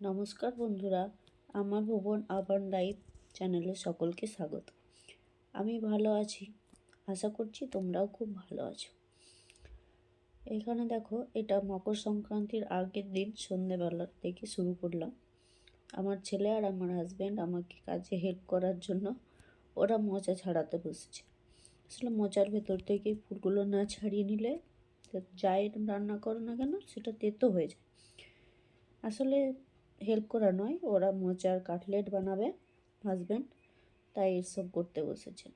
নমস্কার বন্ধুরা, আমার ভুবন আবান লাইভ চ্যানেলে সকলকে স্বাগত। আমি ভালো আছি, আশা করছি তোমরাও খুব ভালো আছো। এখানে দেখো, এটা মকর সংক্রান্তির আগের দিন সন্ধেবেলা থেকে শুরু করলাম। আমার ছেলে আর আমার হাজব্যান্ড আমাকে কাজে হেল্প করার জন্য ওরা মোচা ছাড়াতে বসেছে। আসলে মোচার ভেতর থেকে ফুলগুলো না ছাড়িয়ে নিলে যাই রান্না করো না কেন, সেটা তেতো হয়ে যায়। আসলে হেল্প করা নয় ওরা মোচার কাটলেট বানাবে হাজব্যান্ড তাই এসব করতে বসেছে।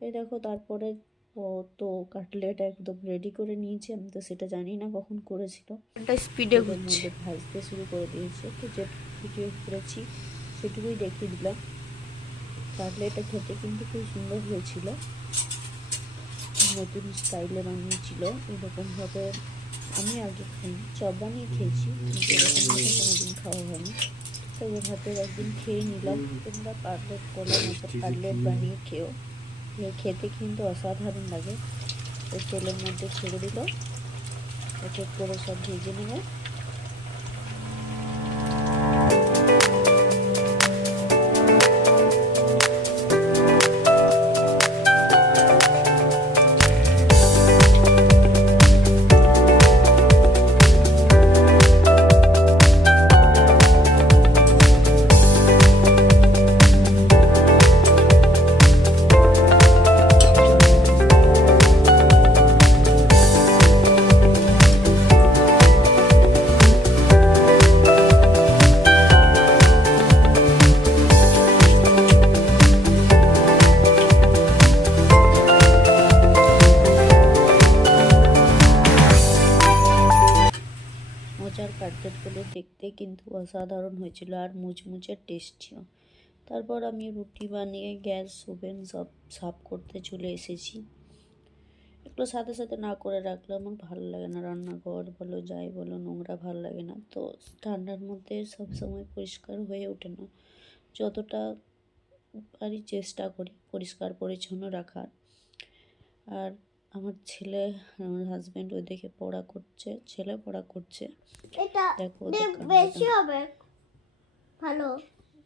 এই দেখো তারপরে ও তো কাটলেট একদম রেডি করে নিয়েছে আমি তো সেটা জানি না কখন করেছিল। এটা স্পিডে মধ্যে ভাজতে শুরু করে দিয়েছে তো যে ভিডিও করেছি সেটুকুই দেখিয়ে দিলাম। কাটলেটটা খেতে কিন্তু খুব সুন্দর হয়েছিল। নতুন স্টাইলে বানিয়েছিল এরকমভাবে আমি আগে চপ বানিয়ে খেয়েছি কোনোদিন খাওয়া হয়নি। তো ওর হাতে একদিন খেয়ে নিলাম। তোমরা পার্লেট করলাম একটা পার্লেট বানিয়ে এই খেতে কিন্তু অসাধারণ লাগে। ওই তেলের মধ্যে ছেড়ে দিল। এক করে সব ভেজে নেবে। অসাধারণ হয়েছিল আর মুচমুচে টেস্টিও। তারপর আমি রুটি বানিয়ে গ্যাস ওভেন সব সাফ করতে চলে এসেছি। এগুলো সাথে সাথে না করে রাখলে আমার ভালো লাগে না। রান্নাঘর বলো, যাই বলো, নোংরা ভালো লাগে না। তো ঠান্ডার মধ্যে সব সময় পরিষ্কার হয়ে ওঠে না। যতটা পারি চেষ্টা করি পরিষ্কার পরিচ্ছন্ন রাখার। আর আমার ছেলে আমার হাজবেন্ড হাজব্যান্ড দেখে পড়া করছে ছেলে পড়া করছে। এটা দেখো। বেশি হবে। ভালো।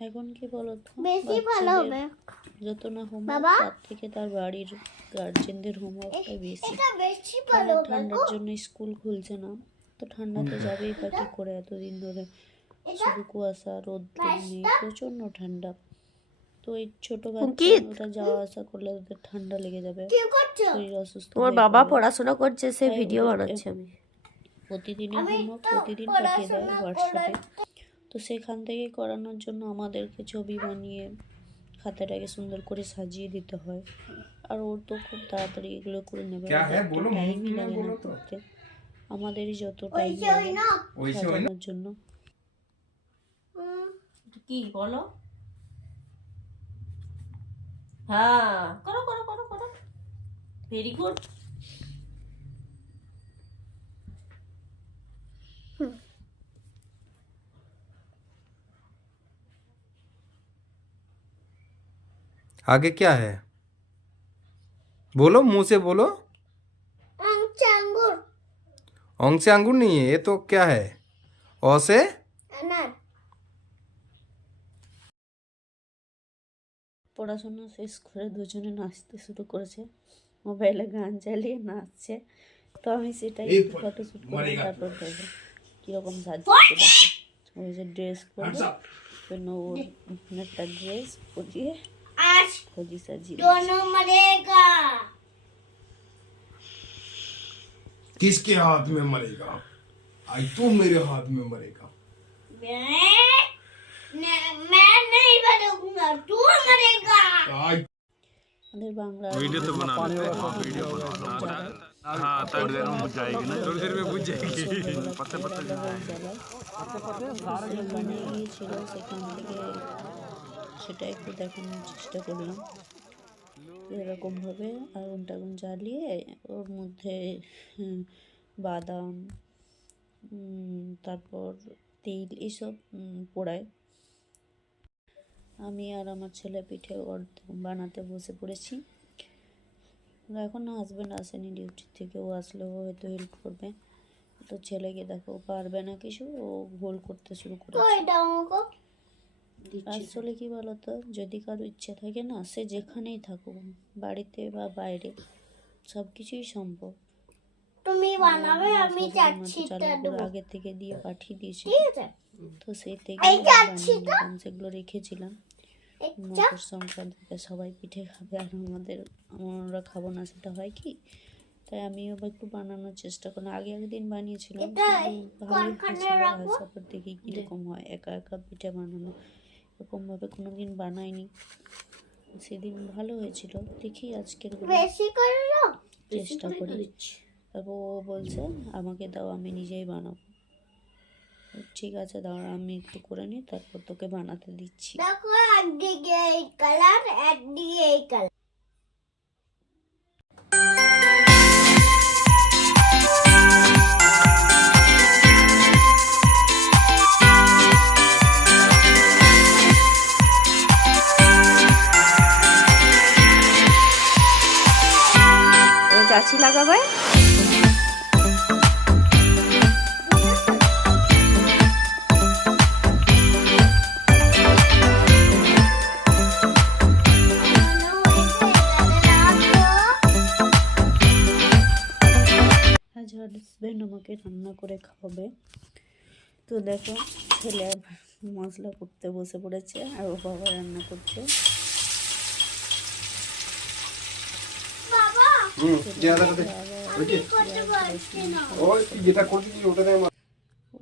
এখন কি বলতো বেশি ভালো হবে। যত না হোমওয়ার্ক বাবা? তার থেকে তার বাড়ির গার্জেনদের হোমওয়ার্কটাই বেশি। এটা বেশি ভালো হবে ঠান্ডার জন্য স্কুল খুলছে না? তো ঠান্ডাতে যাবেই বা কি করে এতদিন ধরে? শুধু কুয়াশা রোদ নেই প্রচণ্ড ঠান্ডা। তো এই ছোট বাচ্চা যাওয়া আসা করলে ওদের ঠান্ডা লেগে যাবে। শরীর অসুস্থ তোমার বাবা পড়াশোনা করছে সে ভিডিও বানাচ্ছে আমি। প্রতিদিনই হোমওয়ার্ক প্রতিদিন পাঠিয়ে দেয় হোয়াটসঅ্যাপে। তো সেখান থেকে করানোর জন্য আমাদেরকে ছবি বানিয়ে খাতাটাকে সুন্দর করে সাজিয়ে দিতে হয়। আর ওর তো খুব তাড়াতাড়ি এগুলো করে নেবে। টাইমই লাগে না করতে। আমাদেরই যত টাইম লাগে সাজানোর জন্য। কি বলো? हाँ। करो करो करो करो। वेरी गुड आगे क्या है? बोलो मुँह से बोलो। अंगूर। ओंग से अंगूर नहीं है ये तो क्या है? ओ से? अनार। পড়াশোনা শেষ করে দুজনে নাচতে শুরু করেছে মোবাইলে গান চালিয়ে নাচছে তো আমি সেটাই একটু ফটো শ্যুট করে তারপর দেখো কীরকম সাজিয়েছে দেখো ওই যে ড্রেস পরে জন্য ওর একটা ড্রেস পরিয়ে আজ খোঁজি সাজিয়ে दोनों मरेगा किसके हाथ में मरेगा आज तू मेरे हाथ में मरेगा मैं न- मैं नहीं मरूंगा तू मरेगा आज আমাদের বাংলা वीडियो तो बना लेते हैं वीडियो हाँ थोड़ी देर में बुझ जाएगी ना थोड़ी देर में बुझ जाएगी पत्ते पत्ते বানিয়ে গিয়েছিল সেখান থেকে সেটা একটু দেখানোর চেষ্টা করলাম এরকমভাবে আগুন টাগুন জ্বালিয়ে ওর মধ্যে হুম, বাদাম উম, তারপর তিল এইসব উম, পোড়ায় আমি আর আমার ছেলে পিঠে বানাতে বসে পড়েছি। এখনও হাজব্যান্ড আসেনি ডিউটি থেকে ও আসলে ও হয়তো হেল্প করবে। তো ছেলেকে দেখো পারবে না কিছু ও ভুল করতে শুরু আমাকে আসলে কি বলতো যদি কারও ইচ্ছে থাকে না সে যেখানেই থাকুক বাড়িতে বা বাইরে সব কিছুই সম্ভব। তুমি বানাবে আমি আগে থেকে দিয়ে পাঠিয়ে দিয়েছে। ঠিক আছে। তো সেই থেকে সেগুলো রেখেছিলাম। মকর সংক্রান্তিতে সবাই পিঠে খাবে আর আমাদের আমরা খাব না সেটা হয় কি? তাই আমিও আবার একটু বানানোর চেষ্টা করলাম। আগে একদিন বানিয়েছিলাম ভালোই হয়েছিল। দেখি কীরকম হয় একা একা পিঠে বানানো? এরকমভাবে কোনো দিন বানাইনি। সেদিন ভালো হয়েছিল। দেখি আজকের চেষ্টা করি তারপর ও বলছে আমাকে দাও আমি নিজেই বানাবো। ঠিক আছে দাঁড়া আমি একটু করে নিই তারপর তোকে বানাতে দিচ্ছি। একদিকে এই কালার একদিকে এই কালার রান্না করে খাওয়াবে। তো দেখো ছেলে মশলা করতে বসে পড়েছে আর ও বাবা রান্না করছে।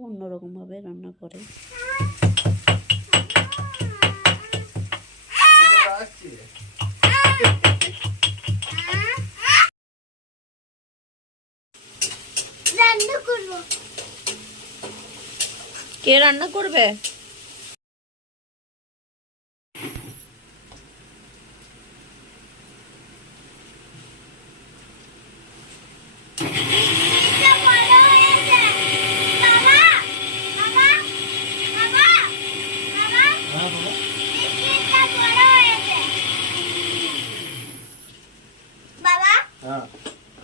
অন্যরকম ভাবে রান্না করে। কে রান্না করবে এটা বড় হয়েছে বাবা বাবা বাবা বাবা এটা বড় হয়েছে বাবা হ্যাঁ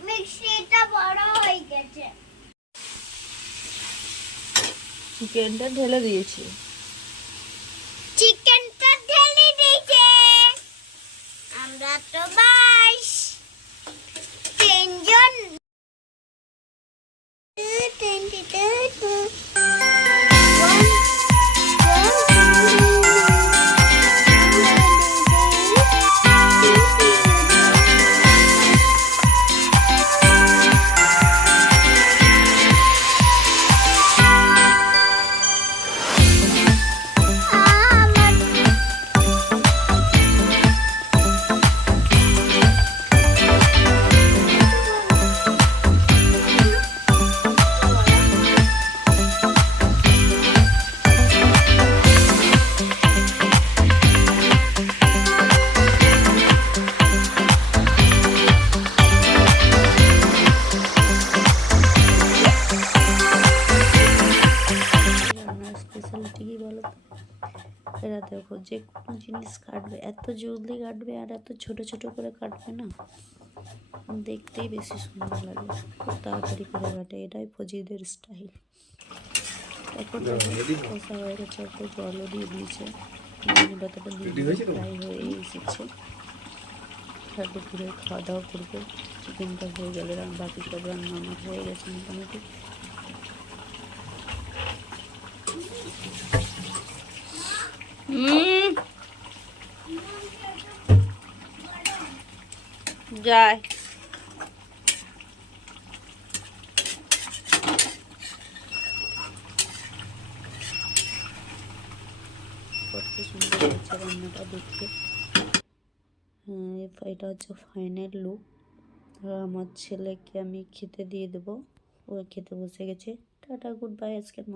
মিক্সিটা বড় হয়ে গেছে চিকেনটা ঢেলে দিয়েছি। চিকেনটা ঢেলে দিয়েছে। আমরা তো বাস তিনজন। যে কোনো জিনিস কাটবে। এত জলদি কাটবে আর এত ছোট ছোট করে কাটবে না দেখতেই বেশি সুন্দর লাগে। খুব তাড়াতাড়ি করে কাটে এটাই ফজিদের স্টাইল এখন দেখো কষা হয়ে গেছে অল্প জলও দিয়ে দিয়েছে। মানে বাতাটা দিয়ে ফ্রাই হয়ে এসেছে। দুপুরে খাওয়া দাওয়া করবে। চিকেনটা হয়ে গেলে বাকি সব রান্না আমার হয়ে গেছে মোটামুটি। যায়। কত সুন্দর হয়েছে রান্নাটা দেখতে। হ্যাঁ এটা হচ্ছে ফাইনাল লুক আমার ছেলেকে আমি খেতে দিয়ে দেবো। ও খেতে বসে গেছে। টাটা গুড বাই আজকের মতো।